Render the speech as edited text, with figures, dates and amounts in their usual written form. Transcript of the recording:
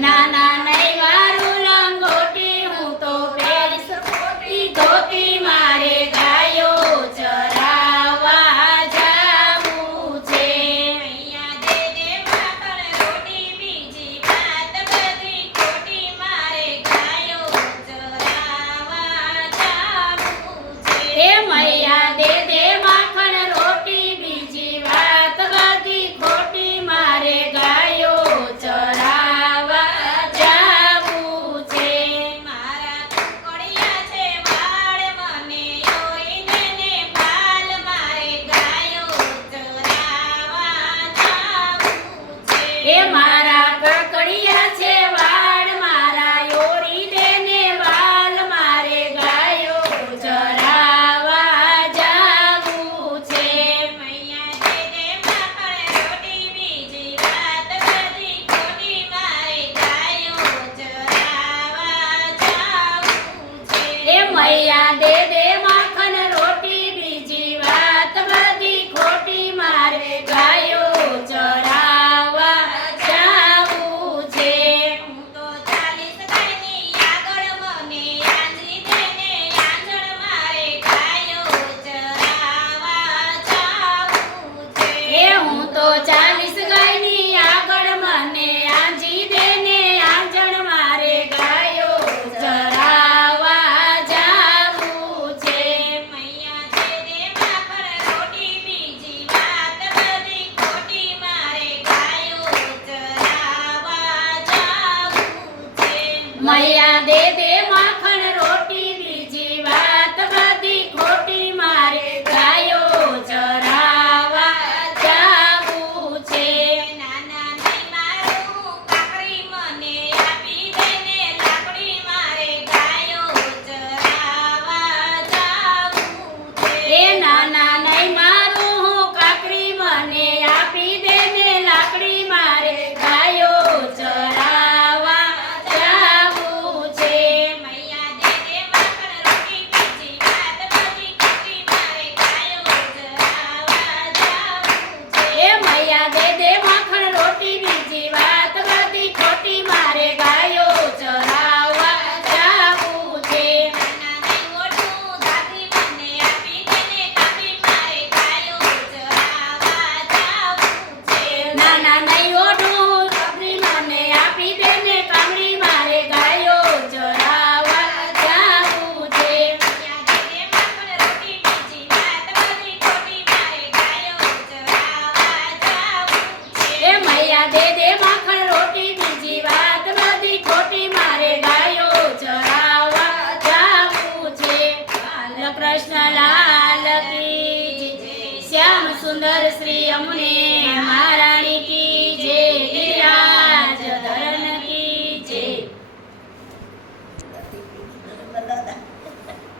નાના નહીં મારું લંગોટી હું તો પહેરીશ મોટી ધોતી મારે ગાયો ચરાવવા જાવું છે અહીંયા દે દે માખણ રોટી બીજી વાત બધી ખોટી મારે ગાયો ચરાવવા જાવું છે એ મૈયા દે દે માખણ રોટી બીજી વાત બધી ખોટી મારે ગાયો ચરાવવા જાવું છે મારા કુકડિયા છે વાળ મને ઓઈને ને પાલ મારે ગાયો ચરાવવા જાવું છે એ મારા કકડિયા છે વાળ મારા યોરી દે ને વાલ મારે ગાયો ચરાવવા જાવું છે મૈયા દે દે માખણ રોટી બીજી વાત બધી ખોટી મારે ગાયો ચરાવવા જાવું છે એ મૈયા દે દે માખણ રોટી બીજી વાત બધી ખોટી મારે ગાયો ચરાવવા જાવું છે હું તો 40 ગાયની આગળ મને આંજી દે ને આંજણ મારે ગાયો ચરાવવા જાવું છે એ હું તો 40 ગાયની આગળ મને આંજી દે ને આંજણ મારે ગાયો ચરાવવા જાવું છે મૈયા દે દે માખણ રોટી બીજી વાત બધી ખોટી મારે ગાયો ચરાવવા જાવું છે મૈયા દે દે માખણ રોટી બીજી વાત બધી ખોટી મારે ગાયો ચરાવવા જાવું છે નાના નહીં મારું કાકરી મને આપી દે ને લાકડી મારે ગાયો ચરાવવા જાવું છે એ નાના નહીં મારું હું કાકરી મને આપી દે ને લાકડી મારે ગાયો ચરાવવા જાવું છે મૈયા દે દે માખણ રોટી બીજી વાત બધી ખોટી મારે ગાયો ચરાવવા જાવું છે એ મૈયા દે દે માખણ રોટી બીજી વાત બધી ખોટી મારે ગાયો ચરાવવા જાવું છે નાના નહીં ઓઢું ધાત્રી મને આપી દે ને કાપી મારે ગાયો ચરાવવા જાવું છે નાના નહીં ઓઢું કાકરી મને આપી દે ને કામડી મારે ગાયો ચરાવવા જાવું છે મૈયા દે દે માખણ રોટી બીજી વાત બધી ખોટી મારે ગાયો ચરાવવા જાવું છે એ મૈયા દે દે માખણ રોટી બીજી વાત બધી ખોટી મારે ગાયો ચરાવવા જાવું છે બાલકૃષ્ણ લાલ કી જય. શ્યામ સુંદર શ્રી અમને મારા